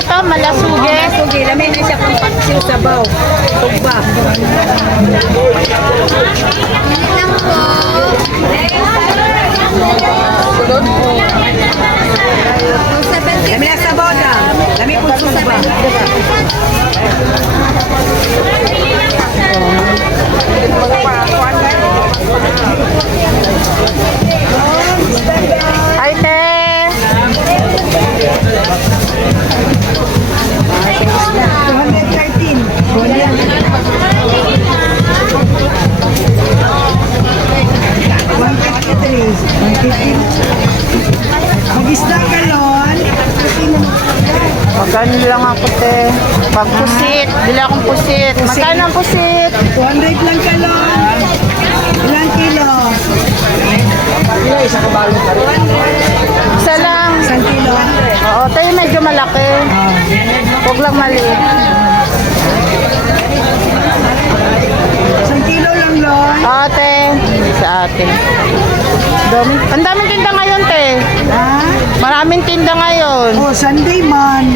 ano to? Malasuge? Sugi, lamin na siya kung paksiw sabaw. Tugba. Lamin na sabaw na. Lamin po tugba. Ay, te! 153. Mag-isda ka, Lon. Magkano lang ako, te? Pag pusit, bili akong pusit. Magkano ang pusit? 200 lang ka, Lon. Ilang kilo? Isa lang. Isang kilo? Oo, tayo medyo malaki. Huwag lang maliit. Isang kilo lang, Lon. Ate, sa ate. Ang daming tinda ngayon, te. Ha? Maraming tinda ngayon. Oh, Sunday man.